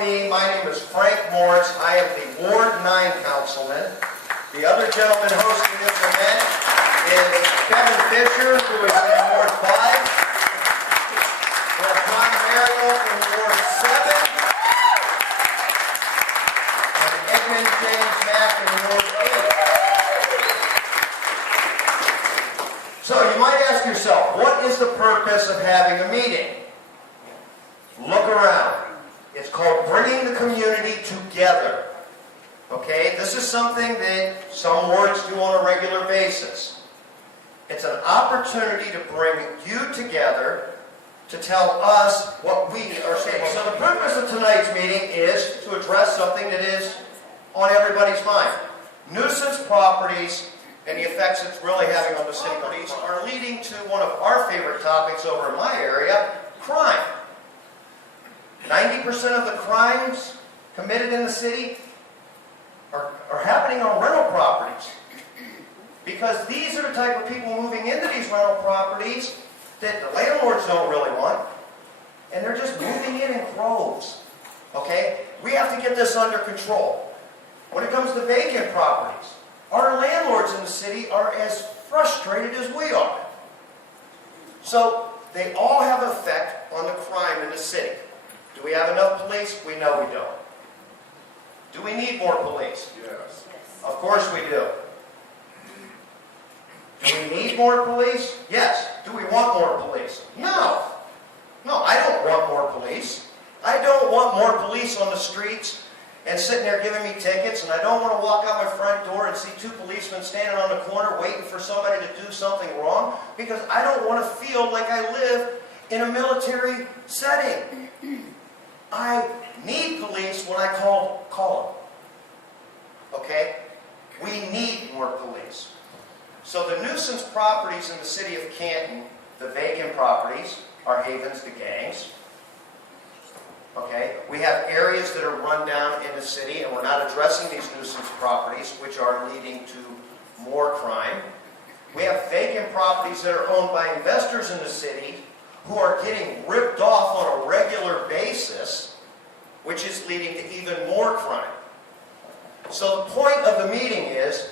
My name is Frank Morris. I am the Ward 9 Councilman. The other gentleman hosting this event is Kevin Fisher, who is in Ward 5. We have John Mariel in Ward 7. And Edmund James Mack in Ward 8. So you might ask yourself, what is the purpose of having a meeting? Look around. It's called bringing the community together. Okay? This is something that some wards do on a regular basis. It's an opportunity to bring you together to tell us what we are saying. So the purpose of tonight's meeting is to address something that is on everybody's mind. Nuisance properties and the effects it's really having on the city are leading to one of our favorite topics over in my area, crime. 90% of the crimes committed in the city are happening on rental properties. Because these are the type of people moving into these rental properties that the landlords don't really want. And they're just moving in droves. Okay? We have to get this under control. When it comes to vacant properties, our landlords in the city are as frustrated as we are. So they all have an effect on the crime in the city. Do we have enough police? We know we don't. Do we need more police? Yes. Of course we do. Do we need more police? Yes. Do we want more police? No. No, I don't want more police. I don't want more police on the streets and sitting there giving me tickets, and I don't want to walk out my front door and see two policemen standing on the corner waiting for somebody to do something wrong, because I don't want to feel like I live in a military setting. I need police when I call them. Okay? We need more police. So the nuisance properties in the city of Canton, the vacant properties, are havens to gangs. Okay? We have areas that are run down in the city, and we're not addressing these nuisance properties, which are leading to more crime. We have vacant properties that are owned by investors in the city who are getting ripped off on a regular basis, which is leading to even more crime. So the point of the meeting is,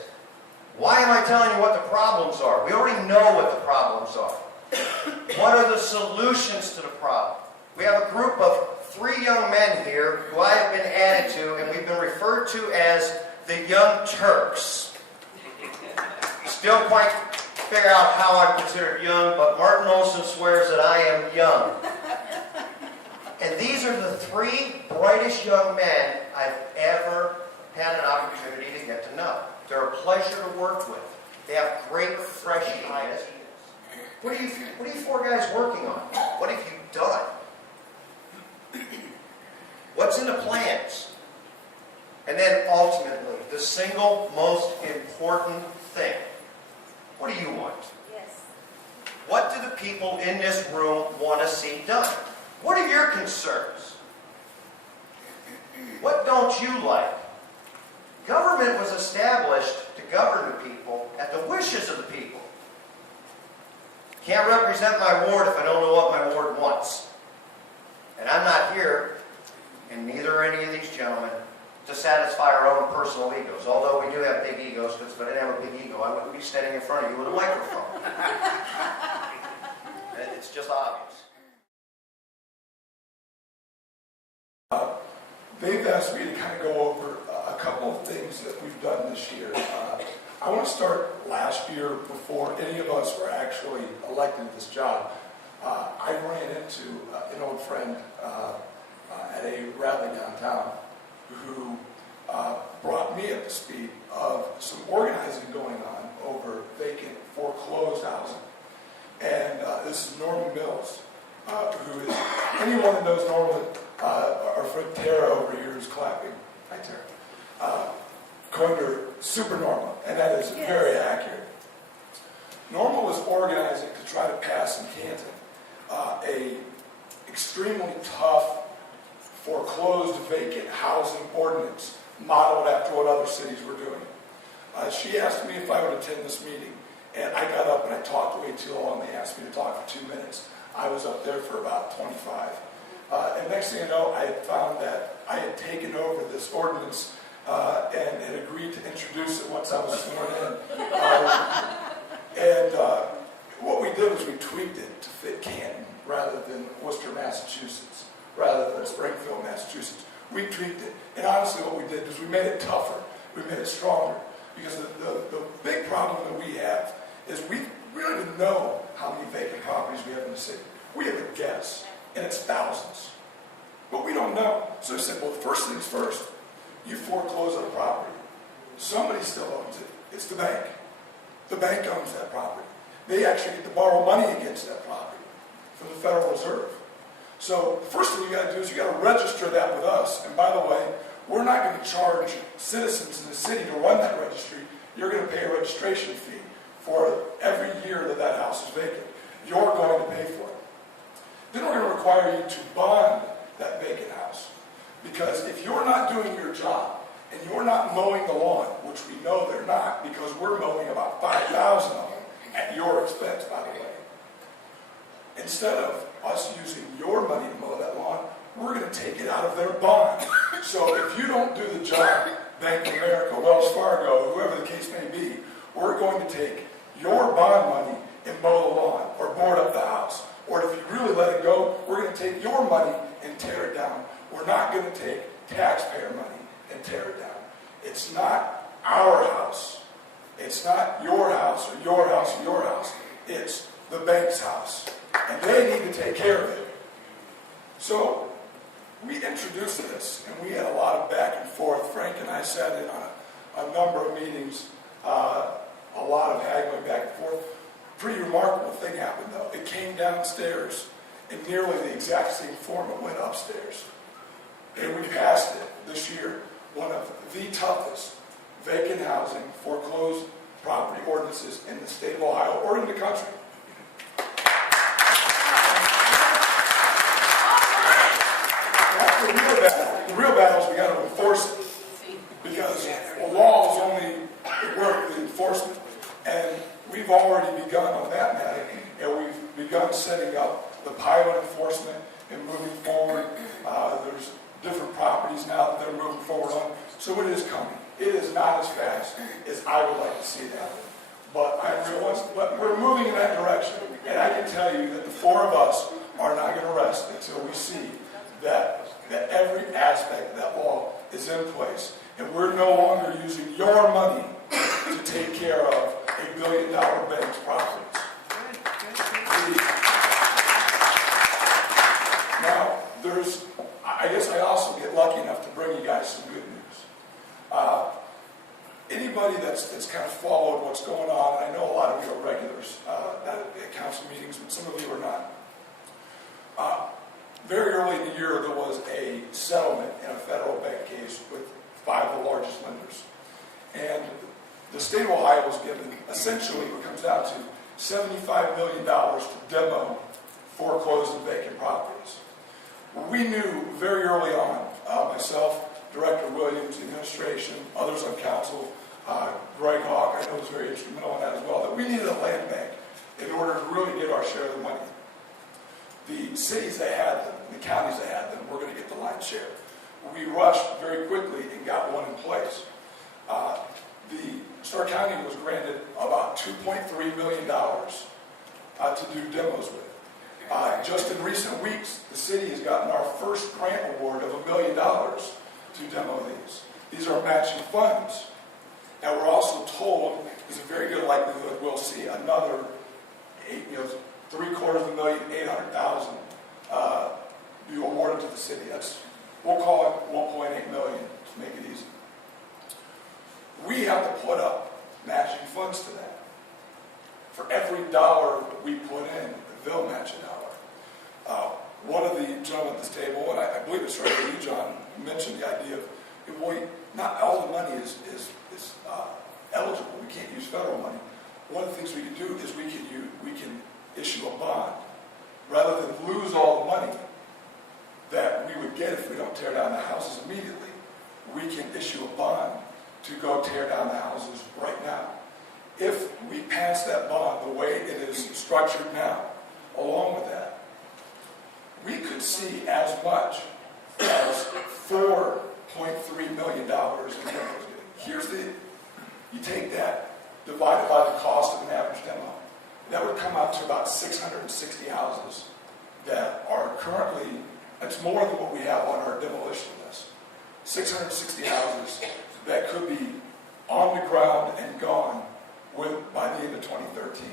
why am I telling you what the problems are? We already know what the problems are. What are the solutions to the problem? We have a group of 3 young men here who I have been added to, and we've been referred to as the Young Turks. Still quite figure out how I'm considered young, but Martin Olson swears that I am young. And these are the 3 brightest young men I've ever had an opportunity to get to know. They're a pleasure to work with. They have great, fresh ideas. What are you 4 guys working on? What have you done? What's in the plans? And then ultimately, the single most important thing. What do you want? Yes. What do the people in this room want to see done? What are your concerns? What don't you like? Government was established to govern the people at the wishes of the people. Can't represent my ward if I don't know what my ward wants. And I'm not here, and neither are any of these gentlemen, to satisfy our own personal egos. Although we do have big egos, because if I didn't have a big ego, I wouldn't be standing in front of you with a microphone. It's just obvious. They've asked me to kind of go over a couple of things that we've done this year. I want to start last year before any of us were actually elected to this job. I ran into an old friend at a rally downtown who brought me up to speed of some organizing going on over vacant foreclosed housing. And this is Norman Mills, who is, anyone that knows Norman, our friend Tara over here is clapping. Hi, Tara. Coined her super Norma, and that is very accurate. Norma was organizing to try to pass in Canton a extremely tough foreclosed vacant housing ordinance modeled after what other cities were doing. She asked me if I would attend this meeting, and I got up and I talked way too long. They asked me to talk for 2 minutes. I was up there for about 25. And next thing you know, I had found that I had taken over this ordinance and had agreed to introduce it once I was sworn in. What we did was we tweaked it to fit Canton rather than Worcester, Massachusetts, rather than Springfield, Massachusetts. We tweaked it. And honestly, what we did was we made it tougher. We made it stronger. Because the big problem that we have is we don't even know how many vacant properties we have in the city. We have a guess, and it's thousands. But we don't know. So I said, well, first things first, you foreclose on a property. Somebody still owns it. It's the bank. The bank owns that property. They actually get to borrow money against that property from the Federal Reserve. So the first thing you got to do is you got to register that with us. And by the way, we're not going to charge citizens in the city to run that registry. You're going to pay a registration fee for every year that that house is vacant. You're going to pay for it. Then we're going to require you to bond that vacant house. Because if you're not doing your job and you're not mowing the lawn, which we know they're not because we're mowing about 5,000 of them at your expense, by the way. Instead of us using your money to mow that lawn, we're going to take it out of their bond. So if you don't do the job, Bank of America, Wells Fargo, whoever the case may be, we're going to take your bond money and mow the lawn or board up the house. Or if you really let it go, we're going to take your money and tear it down. We're not going to take taxpayer money and tear it down. It's not our house. It's not your house or your house or your house. It's the bank's house. And they need to take care of it. So we introduced this, and we had a lot of back and forth. Frank and I sat in on a number of meetings, a lot of haggling back and forth. Pretty remarkable thing happened, though. It came downstairs in nearly the exact same form it went upstairs. And we passed it this year, one of the toughest vacant housing, foreclosed property ordinances in the state of Ohio or in the country. That's the real battle. The real battle is we got to enforce it. Because the law is only work the enforcement. And we've already begun on that matter, and we've begun setting up the pilot enforcement and moving forward. There's different properties now that they're moving forward on. So it is coming. It is not as fast as I would like to see that. But we're moving in that direction. And I can tell you that the four of us are not going to rest until we see that every aspect of that law is in place. And we're no longer using your money to take care of $1 billion bank's profits. Now, I guess I also get lucky enough to bring you guys some good news. Anybody that's kind of followed what's going on, I know a lot of you are regulars at council meetings, but some of you are not. Very early in the year, there was a settlement in a federal bank case with 5 of the largest lenders. And the state of Ohio was given, essentially, what comes down to $75 million to demo foreclosed and vacant properties. We knew very early on, myself, Director Williams, the administration, others on council, Greg Hawk, I know was very instrumental in that as well, that we needed a land bank in order to really get our share of the money. The cities that had them, the counties that had them, were going to get the lion's share. We rushed very quickly and got one in place. Stark County was granted about $2.3 million to do demos with. Just in recent weeks, the city has gotten our first grant award of $1 million to demo these. These are matching funds. And we're also told there's a very good likelihood we'll see another $750,000 be awarded to the city. We'll call it $1.8 million to make it easy. We have to put up matching funds to that. For every dollar we put in, they'll match a dollar. One of the gentlemen at this table, and I believe it's right with you, John, mentioned the idea of, not all the money is eligible. We can't use federal money. One of the things we can do is we can issue a bond. Rather than lose all the money that we would get if we don't tear down the houses immediately, we can issue a bond to go tear down the houses right now. If we pass that bond the way it is structured now, along with that, we could see as much as $4.3 million in demos. Here's the, you take that, divide it by the cost of an average demo, that would come out to about 660 houses that are currently, it's more than what we have on our demolition list. 660 houses that could be on the ground and gone by the end of 2013.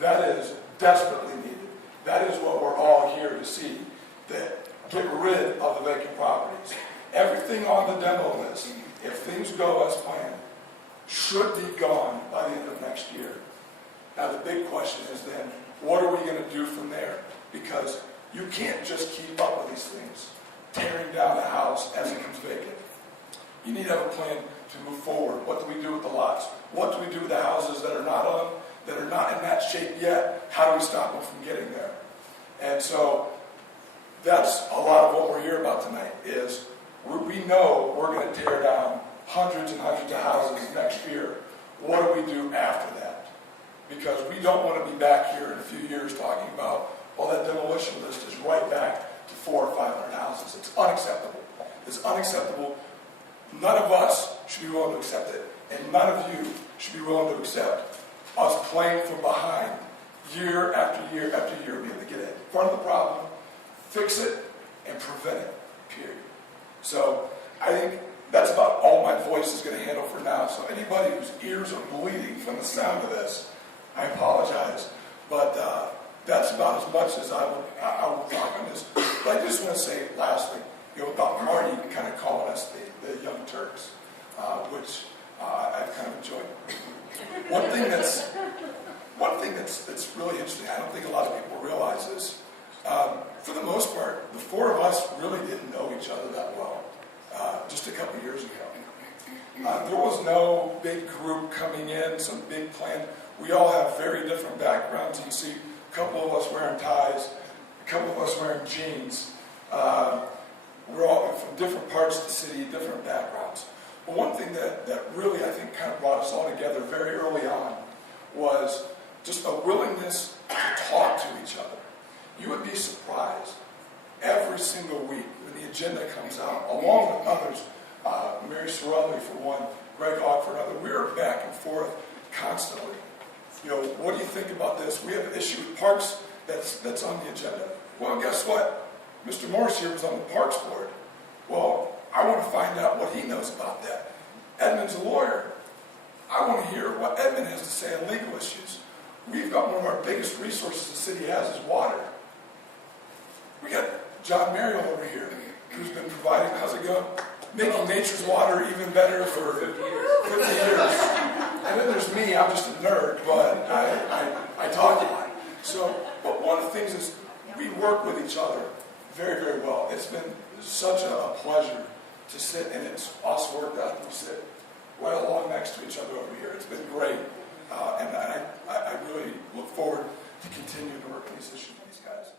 That is desperately needed. That is what we're all here to see, that get rid of the vacant properties. Everything on the demo list, if things go as planned, should be gone by the end of next year. Now the big question is then, what are we going to do from there? Because you can't just keep up with these things, tearing down a house as it comes vacant. You need to have a plan to move forward. What do we do with the lots? What do we do with the houses that are not in that shape yet? How do we stop them from getting there? And so that's a lot of what we're here about tonight is we know we're going to tear down hundreds and hundreds of houses next year. What do we do after that? Because we don't want to be back here in a few years talking about, well, that demolition list is right back to 400 or 500 houses. It's unacceptable. It's unacceptable. None of us should be willing to accept it, and none of you should be willing to accept us playing from behind year after year after year, being able to get in front of the problem, fix it, and prevent it, period. So I think that's about all my voice is going to handle for now. So anybody whose ears are bleeding from the sound of this, I apologize. But that's about as much as I will talk on this. But I just want to say, lastly, about Marty kind of calling us the Young Turks, which I've kind of enjoyed. One thing that's really interesting, I don't think a lot of people realize is, for the most part, the four of us really didn't know each other that well just a couple years ago. There was no big group coming in, some big plan. We all have very different backgrounds. You can see a couple of us wearing ties, a couple of us wearing jeans. We're all from different parts of the city, different backgrounds. But one thing that really, I think, kind of brought us all together very early on was just a willingness to talk to each other. You would be surprised every single week when the agenda comes out, along with others, Mary Sorelli for one, Greg Hawk for another. We're back and forth constantly. What do you think about this? We have an issue with parks that's on the agenda. Well, guess what? Mr. Morris here was on the Parks Board. Well, I want to find out what he knows about that. Edmund's a lawyer. I want to hear what Edmund has to say on legal issues. We've got one of our biggest resources the city has is water. We got John Merrill over here, who's been providing, how's it going? Making nature's water even better for 50 years. And then there's me, I'm just a nerd, but I talk a lot. So, but one of the things is we work with each other very, very well. It's been such a pleasure to sit, and it's us worked out to sit right along next to each other over here. It's been great, and I really look forward to continuing to work on these issues with these guys.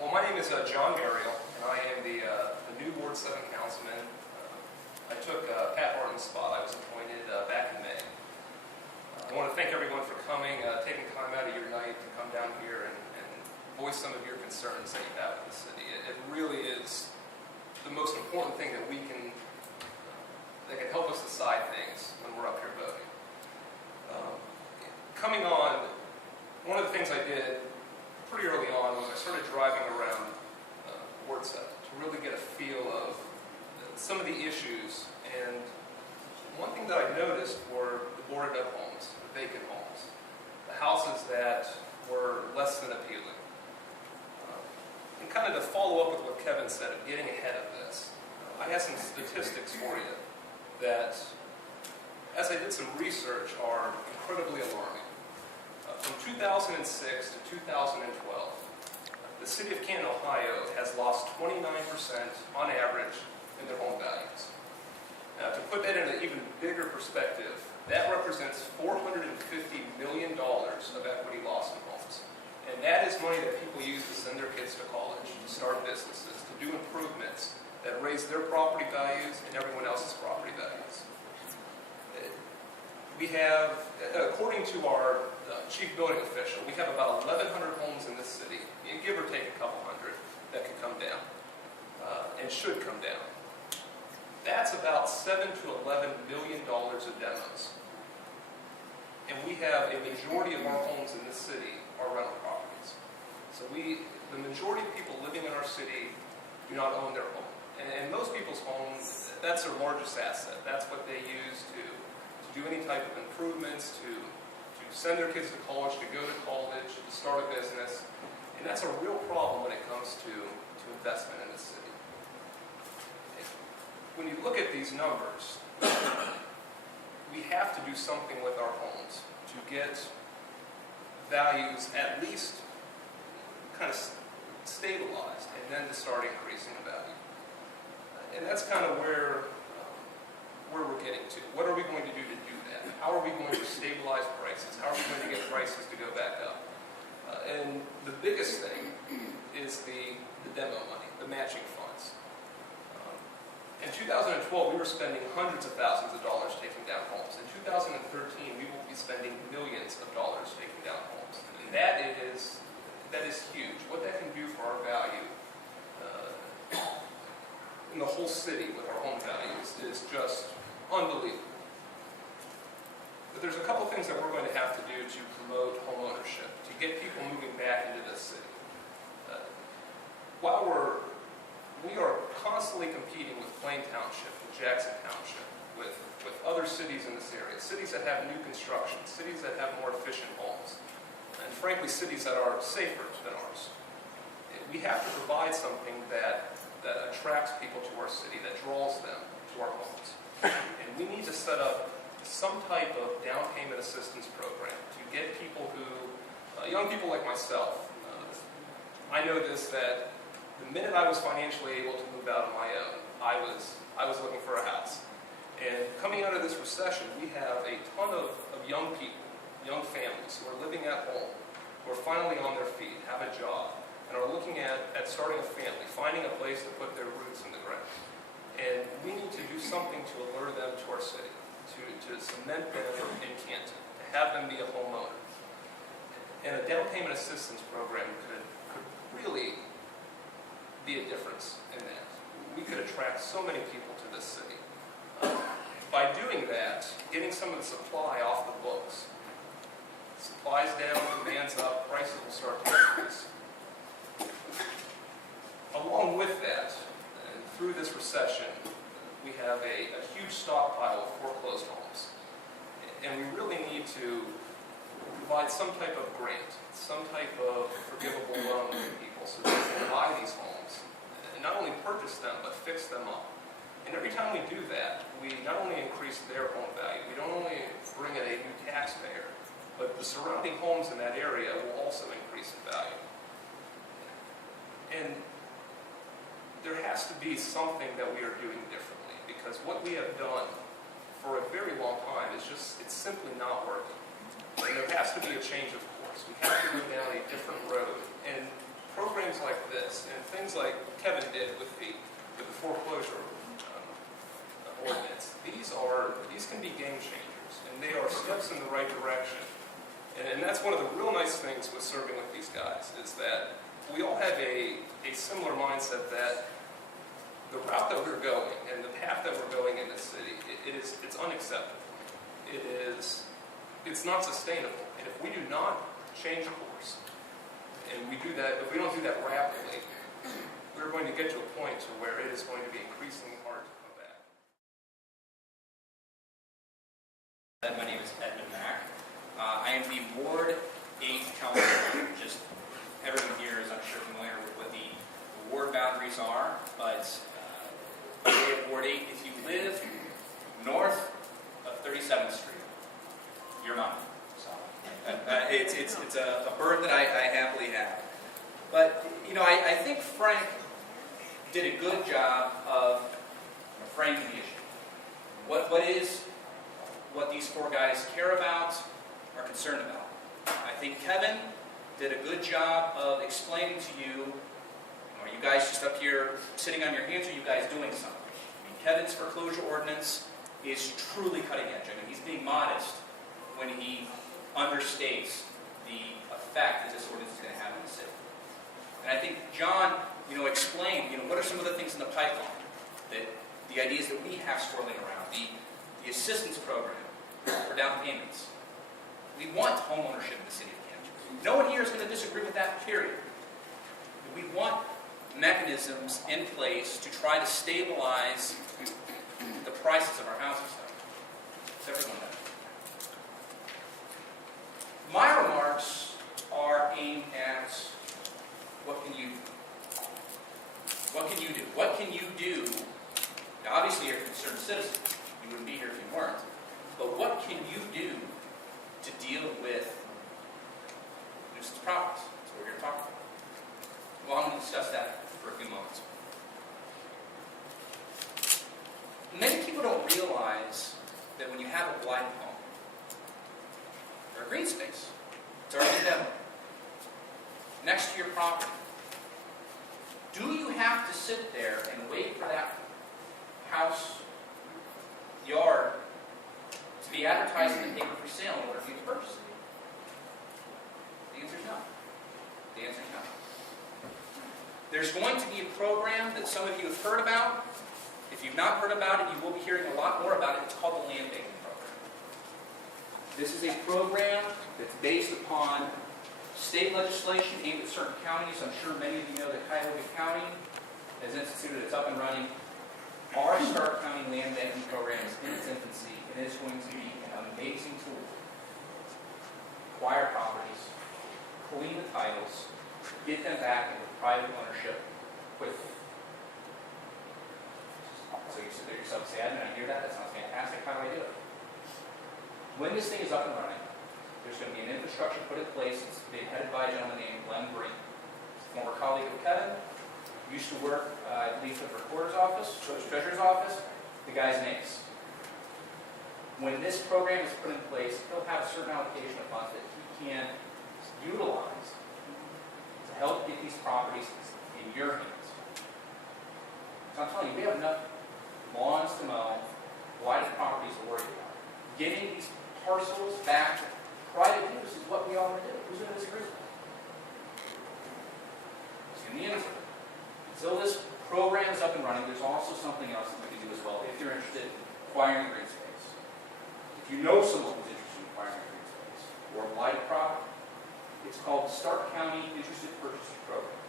Well, my name is John Merrill, and I am the new Ward 7 Councilman. I took Pat Martin's spot. I was appointed back in May. I want to thank everyone for coming, taking time out of your night to come down here and voice some of your concerns that you have with the city. It really is the most important thing that that can help us decide things when we're up here voting. Coming on, one of the things I did pretty early on was I started driving around Ward 7 to really get a feel of some of the issues. And one thing that I noticed were the boarded up homes, the vacant homes, the houses that were less than appealing. And kind of to follow up with what Kevin said of getting ahead of this, I have some statistics for you that, as I did some research, are incredibly alarming. From 2006 to 2012, the city of Canton, Ohio has lost 29% on average in their home values. Now, to put that in an even bigger perspective, that represents $450 million of equity lost in homes. And that is money that people use to send their kids to college, to start businesses, to do improvements that raise their property values and everyone else's property values. We have, according to our chief building official, we have about 1,100 homes in this city, give or take a couple hundred, that could come down and should come down. That's about $7 to $11 million of demos. And we have a majority of our homes in this city are rental properties. So the majority of people living in our city do not own their home. And most people's homes, that's their largest asset. That's what they use to do any type of improvements, to send their kids to college, to go to college, to start a business. And that's a real problem when it comes to investment in the city. When you look at these numbers, we have to do something with our homes to get values at least kind of stabilized and then to start increasing the value. And that's kind of where we're getting to. What are we going to do that? How are we going to stabilize prices? How are we going to get prices to go back up? And the biggest thing is the demo money, the matching funds. In 2012, we were spending hundreds of thousands of dollars taking down homes. In 2013, we will be spending millions of dollars taking down homes. And that is huge. What that can do for our value in the whole city with our home values is just unbelievable. But there's a couple things that we're going to have to do to promote home ownership, to get people moving back into this city. We are constantly competing with Plain Township, with Jackson Township, with other cities in this area, cities that have new construction, cities that have more efficient homes, and frankly, cities that are safer than ours. We have to provide something that attracts people to our city, that draws them to our homes. And we need to set up some type of down payment assistance program to get people who, young people like myself, I know this, that the minute I was financially able to move out on my own, I was looking for a house. And coming out of this recession, we have a ton of young people, young families who are living at home, who are finally on their feet, have a job, and are looking at starting a family, finding a place to put their roots in the ground. And we need to do something to allure them to our city, to cement them in Canton, to have them be a homeowner. And a down payment assistance program could really be a difference in that. We could attract so many people to this city. By doing that, getting some of the supply off the books, supply's down, demand's up, prices will start to increase. Along with that, and through this recession, we have a huge stockpile of foreclosed homes. And we really need to provide some type of grant, some type of forgivable loan to people so that they can buy these homes and not only purchase them, but fix them up. And every time we do that, we not only increase their home value, we don't only bring in a new taxpayer, but the surrounding homes in that area will also increase in value. And there has to be something that we are doing differently, because what we have done for a very long time is it's simply not working. And there has to be a change of course. We have to go down a different road. And programs like this, and things like Kevin did with the foreclosure ordinance, these can be game changers, and they are steps in the right direction. And that's one of the real nice things with serving with these guys, is that we all have a similar mindset that the route that we're going and the path that we're going in this city, it's unacceptable. It's not sustainable. And if we do not change course, and if we don't do that rapidly, we're going to get to a point to where it is going to be increasingly hard to come back. My name is Edmund Mack. I am the Ward 8 councilman. Just everyone here is, I'm sure, familiar with what the ward boundaries are, but Ward 8, if you live north of 37th Street, you're mine. So, it's a burden that I happily have. But, I think Frank did a good job of framing the issue. What these four guys care about, are concerned about. I think Kevin did a good job of explaining to you, are you guys just up here sitting on your hands, or are you guys doing something? Kevin's foreclosure ordinance is truly cutting edge. He's being modest when he understates the effect that this ordinance is going to have in the city. And I think John, explained, what are some of the things in the pipeline, that the ideas that we have swirling around, the assistance program for down payments. We want home ownership in the city of Canton. No one here is going to disagree with that, period. We want mechanisms in place to try to stabilize the prices of our houses. Everyone does. My remarks are aimed at what can you do? What can you do? Now, obviously, you're a concerned citizen. You wouldn't be here if you weren't. But what can you do to deal with nuisance properties? That's what we're going to talk about. Well, I'm going to discuss that for a few moments. Many people don't realize that when you have a blighted home, or a green space, it's already done, next to your property, do you have to sit there and wait for that house, yard, to be advertised in the paper for sale in order for you to purchase it? The answer is no. The answer is no. There's going to be a program that some of you have heard about. If you've not heard about it, you will be hearing a lot more about it. It's called the Land Banking Program. This is a program that's based upon state legislation aimed at certain counties. I'm sure many of you know that Cuyahoga County has instituted, it's up and running. Our Stark County Land Banking Program is in its infancy, and it is going to be an amazing tool. Acquire properties, clean the titles, get them back into private ownership quickly. So you sit there yourself and say, I hear that sounds fantastic, how do I do it? When this thing is up and running, there's going to be an infrastructure put in place. It's being headed by a gentleman named Glenn Green, former colleague of Kevin, used to work, I believe, at the recorder's office, treasurer's office. The guy's an ace. When this program is put in place, he'll have a certain allocation of funds that he can utilize to help get these properties in your hands. So I'm telling you, we have enough lawns to mow, blighted properties to worry about. Getting these parcels back to private use is what we all want to do. Who's going to disagree with that? In the end, until this program is up and running, there's also something else that we can do as well if you're interested in acquiring a green space. If you know someone who's interested in acquiring a green space or a blighted property, it's called the Stark County Interested Purchaser Program.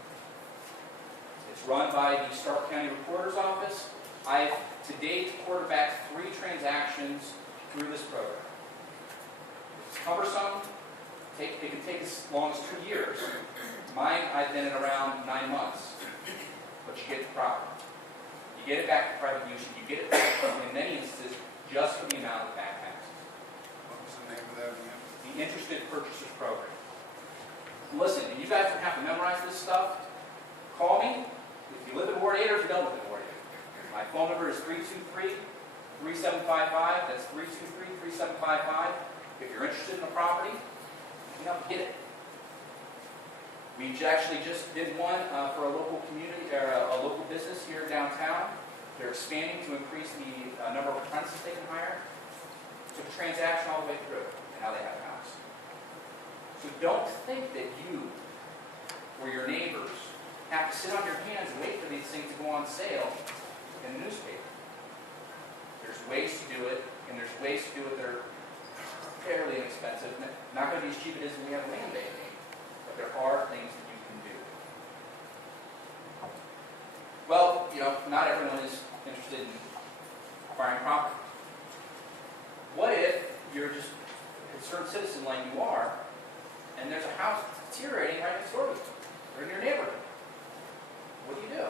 It's run by the Stark County Recorder's Office. I've to date quarterbacked 3 transactions through this program. It's cumbersome. It can take as long as 2 years. Mine, I've been in around 9 months. But you get the property. You get it back to private use. You get it back, in many instances, just for the amount of back taxes. What was the name of that again? The Interested Purchasers Program. Listen, and you guys don't have to memorize this stuff. Call me. If you live in Ward 8 or if you don't live in Ward 8. My phone number is 323-3755. That's 323-3755. If you're interested in a property, get it. We actually just did one for a local community or a local business here downtown. They're expanding to increase the number of apprentices they can hire. Took a transaction all the way through, and now they have a house. So don't think that you or your neighbors have to sit on your hands and wait for these things to go on sale in the newspaper. There's ways to do it, and there's ways to do it that are fairly inexpensive. Not going to be as cheap as we have land banking, but there are things that you can do. Well, not everyone is interested in acquiring property. What if you're just a concerned citizen like you are, and there's a house that's deteriorating right next door to you, or in your neighborhood? What do you do?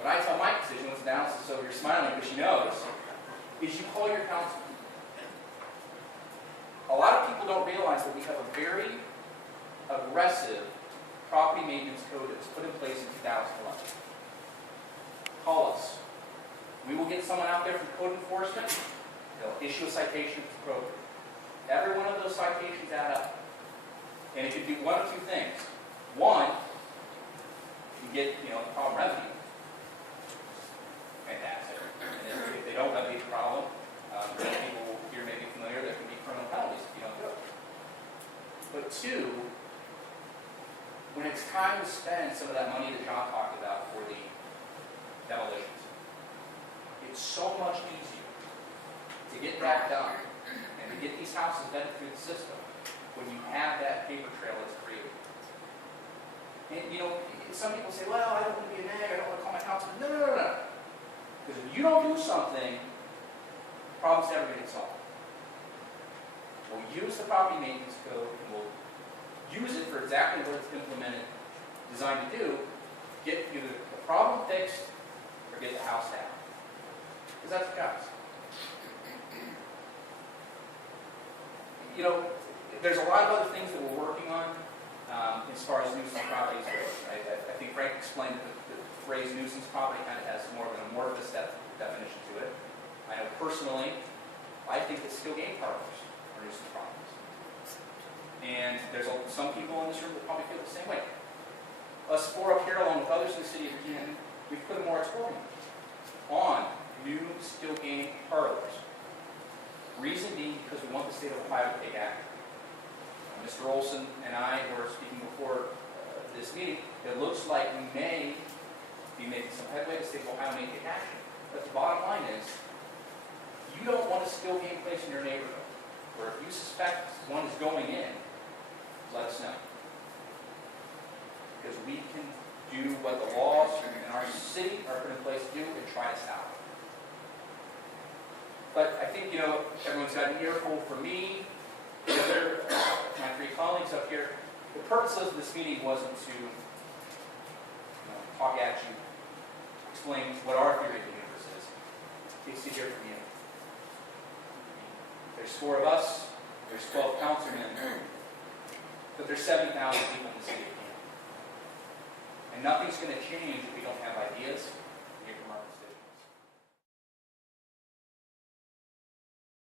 What I tell my constituents now, so you're smiling because she knows, is you call your councilman. A lot of people don't realize that we have a very aggressive property maintenance code that was put in place in 2011. Call us. We will get someone out there from code enforcement. They'll issue a citation if it's appropriate. Every one of those citations add up. And it could do one of 2 things. One, you get the problem remedied. Fantastic. And if they don't remedy the problem, many people here may be familiar, there can be criminal penalties if you don't do it. spend some of that money that John talked about for the demolitions. It's so much easier to get that done and to get these houses vetted through the system when you have that paper trail that's created. And you know, some people say, well, I don't want to be a nag, I don't want to call my councilman. No, no, no, no. Because if you don't do something, problems never get solved. We'll use the property maintenance code and we'll use it for exactly what it's implemented, designed to do, get either the problem fixed or get the house down. Because that's what counts. You know, there's a lot of other things that we're working on as far as nuisance properties go. I think Frank explained that the phrase nuisance property kind of has more of an amorphous definition to it. I know personally, I think that skill game parlors are nuisance properties. And there's some people in this room that probably feel the same way. Us four up here, along with others in the city of Canton, we've put a moratorium on new skill game parlors. Reason being because we want the state of Ohio to take action. Mr. Olson and I were speaking before this meeting. It looks like we may be making some headway. The state of Ohio may take action. But the bottom line is, you don't want a skill game place in your neighborhood, where if you suspect one is going in, let us know. Because we can do what the laws in our city are put in place to do and try to stop it. But I think, you know, everyone's got an earful for me, the other, my three colleagues up here. The purpose of this meeting wasn't to talk at you, explain what our theory of the universe is. It's to hear from you. There's 4 of us, there's 12 councilmen, but there's 70,000 people in the city of Canton. And nothing's going to change if we don't have ideas.